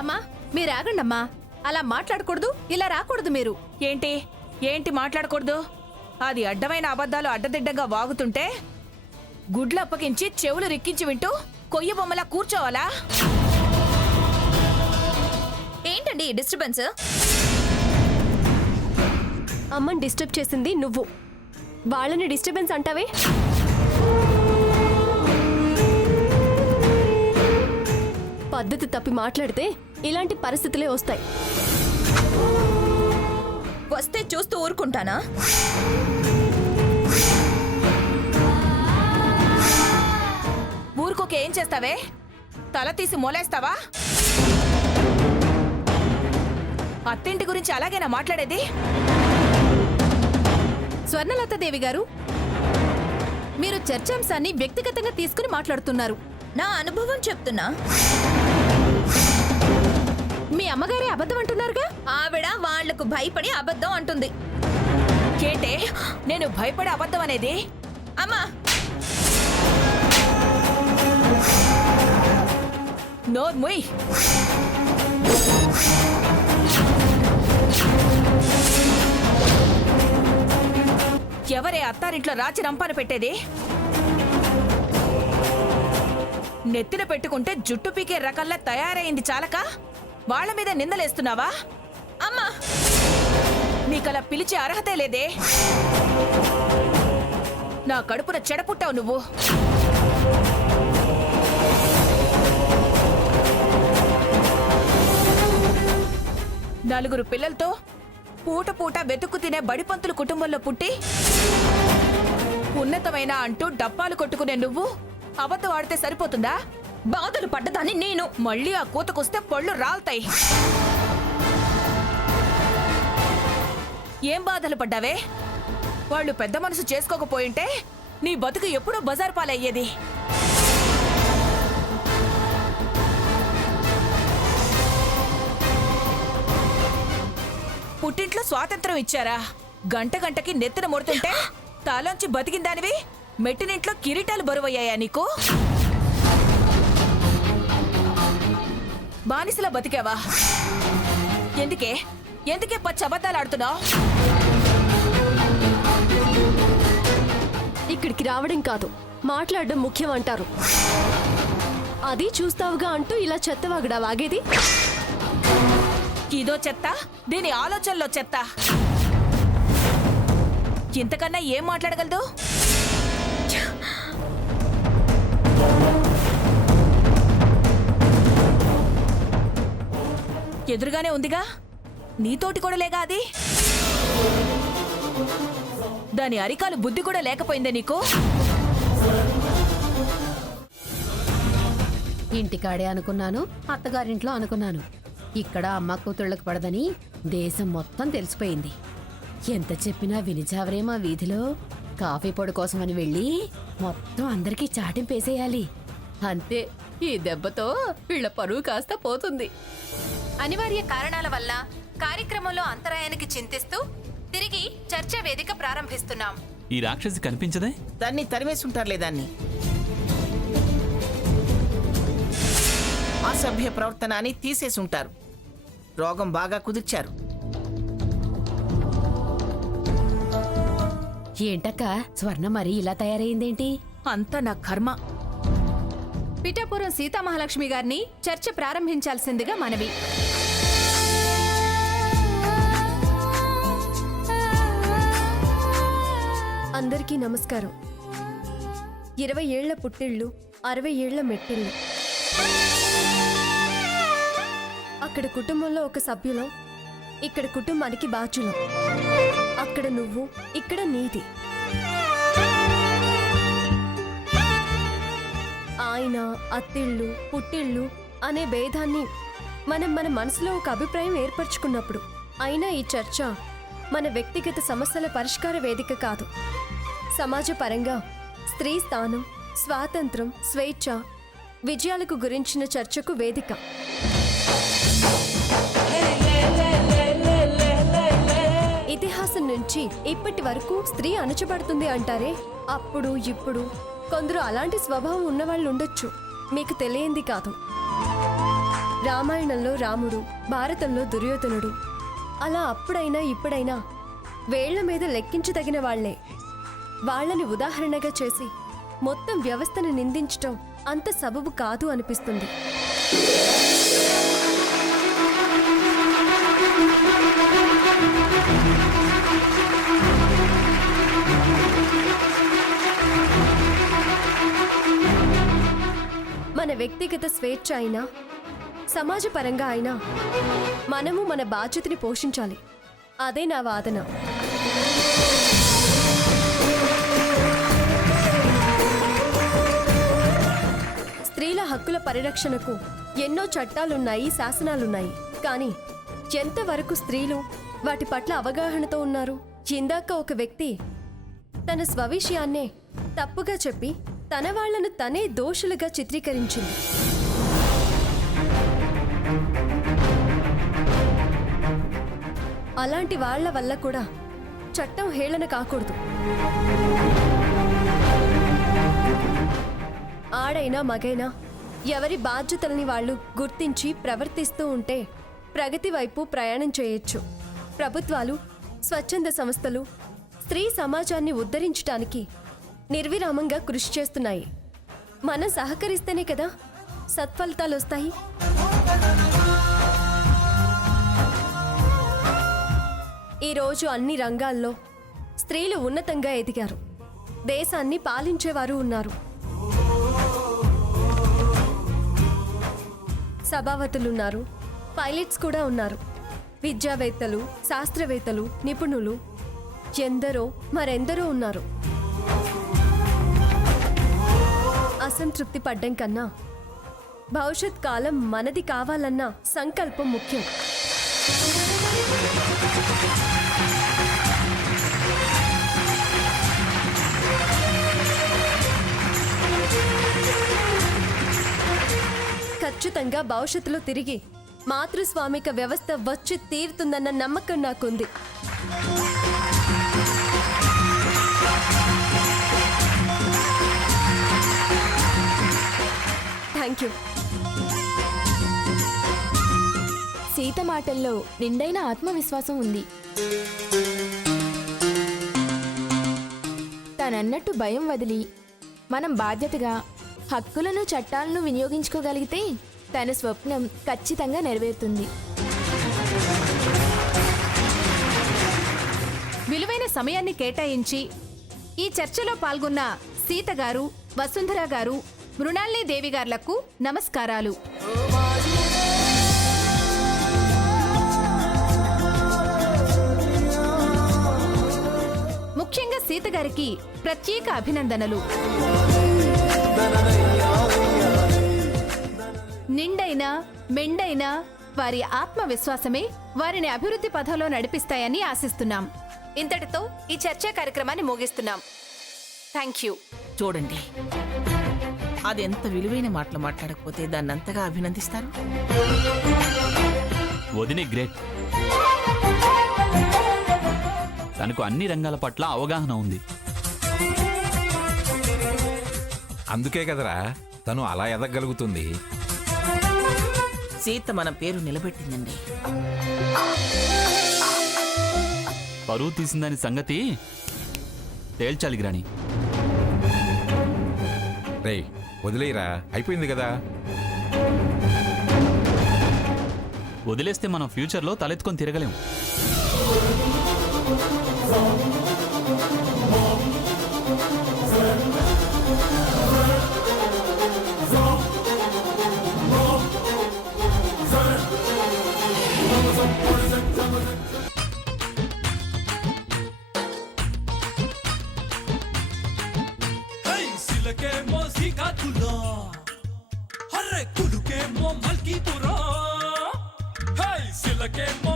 అమ్మా మీరు ఆగండమ్మా. అలా మాట్లాడకూడదు, ఇలా రాకూడదు మీరు. ఏంటి ఏంటి మాట్లాడకూడదు? అది అడ్డమైన అబద్ధాలు అడ్డదిడ్డంగా వాగుతుంటే గుడ్లు అప్పగించి చెవులు రిక్కించి వింటూ కొయ్య బొమ్మలా కూర్చోవాలా? ఏంటండి డిస్టర్బెన్స్? అమ్మని డిస్టర్బ్ చేసింది నువ్వు, వాళ్ళని డిస్టర్బెన్స్ అంటావే? పద్ధతి తప్పి మాట్లాడితే ఇలాంటి పరిస్థితులే వస్తాయి. వస్తే చూస్తూ ఊరుకుంటానా? ఊరుకోక ఏం చేస్తావే? తల తీసి మోలేస్తావా? అత్తింటి గురించి అలాగేనా మాట్లాడేది? స్వర్ణలతాదేవి గారు, మీరు చర్చాంశాన్ని వ్యక్తిగతంగా తీసుకుని మాట్లాడుతున్నారు. నా అనుభవం చెప్తున్నా. మీ అమ్మగారే అబద్ధం అంటున్నారుగా. ఆవిడ వాళ్లకు భయపడి అబద్ధం అంటుంది. కేటే నేను భయపడే అబద్ధం అనేది? అమ్మా నోర్ముయ్. ఎవరే అత్తారింట్లో రాచి రంపాన పెట్టేది? నెత్తిన పెట్టుకుంటే జుట్టు పీకే రకల్లా తయారైంది చాలక వాళ్ళ మీద నిందలేస్తున్నావా? అమ్మా నీకలా పిలిచే అర్హతే లేదే. నా కడుపున చెడపుట్టావు నువ్వు. నలుగురు పిల్లలతో పూట పూట వెతుక్కు తినే బడిపంతులు కుటుంబంలో పుట్టి ఉన్నతమైన అంటూ డప్పాలు కొట్టుకునే నువ్వు అబద్ధం ఆడితే సరిపోతుందా? బాధలు పడ్డదాన్ని నేను. మళ్ళీ ఆ కూతకొస్తే పళ్ళు రాల్తాయి. ఏం బాధలు పడ్డావే? వాళ్ళు పెద్ద మనసు చేసుకోకపోయింటే నీ బతుకు ఎప్పుడూ బజార్ పాలయ్యేది. పుట్టింట్లో స్వాతంత్రం ఇచ్చారా? గంట గంటకి నెత్తిన ముడుతుంటే తలోంచి బతికిందానివి మెట్టినింట్లో కిరీటాలు బరువయ్యాయా నీకు? బానిసలా బతికావా? ఎందుకే ఎందుకే పచ్చి అబద్ధాలు ఆడుతున్నావు? ఇక్కడికి రావడం కాదు, మాట్లాడడం ముఖ్యం అంటారు. అది చూస్తావుగా అంటూ ఇలా చెత్తవాగడా వాగేది? ఇదో చెత్త, దీని ఆలోచనలో చెత్త. ఇంతకన్నా ఏం మాట్లాడగలదు? ఎదురుగానే ఉందిగా, నీతోటి కూడా లేగా అది. దాని అరికాలు బుద్ధి కూడా లేకపోయిందే నీకు? ఇంటికాడే అనుకున్నాను, అత్తగారింట్లో అనుకున్నాను. ఇక్కడ అమ్మ కూతుళ్ళకు పడదని దేశం మొత్తం తెలిసిపోయింది. ఎంత చెప్పినా వినిచావరే మా వీధిలో. కాఫీ పొడి కోసమని వెళ్ళి మొత్తం అందరికీ చాటింపేసేయాలి. అంతే, ఈ దెబ్బతో వీళ్ళ పరువు కాస్త పోతుంది. అనివార్య కారణాల వల్ల కార్యక్రమంలో అంతరాయానికి చింతిస్తూ తిరిగి చర్చా వేదిక ప్రారంభిస్తున్నాం. ఈ రాక్షసి కనిపించదే? దాన్ని తరివేసుంటారులే. దాన్ని అసభ్య ప్రవర్తన అని తీసేసుంటారు. రోగం బాగా కుదిర్చారు. ఏంటక్క స్వర్ణ మరి ఇలా తయారైందేంటి? అంత నా కర్మ. పిఠాపురం సీతామహాలక్ష్మి గారిని చర్చ ప్రారంభించాల్సిందిగా మనవి. అందరికీ నమస్కారం. 20 ఏళ్ల పుట్టిళ్ళు, 60 ఏళ్ల మెట్టిళ్ళు. అక్కడ కుటుంబంలో ఒక సభ్యులం, ఇక్కడ కుటుంబానికి బాచులం. అక్కడ నువ్వు, ఇక్కడ నీది. ఆయన, అత్తిళ్ళు, పుట్టిళ్ళు అనే భేదాన్ని మనం మన మనసులో ఒక అభిప్రాయం ఏర్పరచుకున్నప్పుడు, అయినా ఈ చర్చ మన వ్యక్తిగత సమస్యల పరిష్కార వేదిక కాదు. సమాజపరంగా స్త్రీ స్థానం, స్వాతంత్రం, స్వేచ్ఛ, విజయాలకు గురించిన చర్చకు వేదిక. ఇతిహాసం నుంచి ఇప్పటి వరకు స్త్రీ అణచబడుతుంది అంటారే, అప్పుడు ఇప్పుడు కొందరు అలాంటి స్వభావం ఉన్నవాళ్ళు ఉండొచ్చు, మీకు తెలియంది కాదు. రామాయణంలో రాముడు, భారతంలో దుర్యోధనుడు. అలా అప్పుడైనా ఇప్పుడైనా వేళ్ల మీద లెక్కించదగిన వాళ్లే. వాళ్ళని ఉదాహరణగా చేసి మొత్తం వ్యవస్థను నిందించటం అంత సబబు కాదు అనిపిస్తుంది. మన వ్యక్తిగత స్వేచ్ఛ అయినా సమాజపరంగా అయినా మనము మన బాధ్యతని పోషించాలి. అదే నా వాదన. స్త్రీల హక్కుల పరిరక్షణకు ఎన్నో చట్టాలున్నాయి, శాసనాలున్నాయి. కానీ ఎంతవరకు స్త్రీలు వాటి పట్ల అవగాహనతో ఉన్నారు? ఇందాక ఒక వ్యక్తి తన స్వవిషయాన్నే తప్పుగా చెప్పి తన వాళ్లను తనే దోషులుగా చిత్రీకరించింది. అలాంటి వాళ్ల వల్ల కూడా చట్టం హేళన కాకూడదు. ఆడైనా మగైనా ఎవరి బాధ్యతల్ని వాళ్ళు గుర్తించి ప్రవర్తిస్తూ ఉంటే ప్రగతి వైపు ప్రయాణం చేయొచ్చు. ప్రభుత్వాలు, స్వచ్ఛంద సంస్థలు స్త్రీ సమాజాన్ని ఉద్ధరించడానికి నిర్విరామంగా కృషి చేస్తున్నాయి. మనం సహకరిస్తేనే కదా సత్ఫలితాలు వస్తాయి. ఈరోజు అన్ని రుంగాల్లో స్త్రీలు ఉన్నతంగా ఎదిగారు. దేశాన్ని పాలించేవారు ఉన్నారు. సభావతులున్నారు, పైలట్స్ కూడా ఉన్నారు. విద్యావేత్తలు, శాస్త్రవేత్తలు, నిపుణులు ఎందరో మరెందరో ఉన్నారు. అసంతృప్తి పడ్డం కన్నా భవిష్యత్ కాలం మనది కావాలన్న సంకల్పం ముఖ్యం. ఖచ్చితంగా భవిష్యత్తులో తిరిగి మాతృస్వామిక వ్యవస్థ వచ్చి తీరుతుందన్న నమ్మకం నాకుంది. Thank you. సీత మాటల్లో నిండైన ఆత్మవిశ్వాసం ఉంది. తనన్నట్టు భయం వదిలి మనం బాధ్యతగా హక్కులను, చట్టాలను వినియోగించుకోగలిగితే తన స్వప్నం ఖచ్చితంగా నెరవేరుతుంది. విలువైన సమయాన్ని కేటాయించి ఈ చర్చలో పాల్గొన్న సీత గారు, వసుంధర గారు, మృణాలిని దేవి గార్లకు నమస్కారాలు. ముఖ్యంగా సీత గారికి ప్రత్యేక అభినందనలు. నిండైన మెండైన వారి ఆత్మవిశ్వాసమే వారిని అభివృద్ధి పథంలో నడిపిస్తాయని ఆశిస్తున్నాం. ఇంతటితో ఈ చర్చా కార్యక్రమాన్ని ముగిస్తున్నాం. Thank you. చూడండి, అది ఎంత విలువైన మాటలు మాట్లాడకపోతే దాన్ని అంతగా అభినందిస్తారు. వదినే గ్రేట్. తనకు అన్ని రంగాల పట్ల అవగాహన ఉంది. అందుకే కదరా తను అలా ఎదగలుగుతుంది. సీత మన పేరు నిలబెట్టిందండి. పరువు తీసిందని సంగతి తేల్చాలి గ్రాని. రేయ్ వదిలేయరా, అయిపోయింది కదా. వదిలేస్తే మనం ఫ్యూచర్లో తలెత్తుకొని తిరగలేం. సిలకేమో శ్రీకాకుళం, హర్రే కులుకేమో మల్కీపురం, సిలకేమో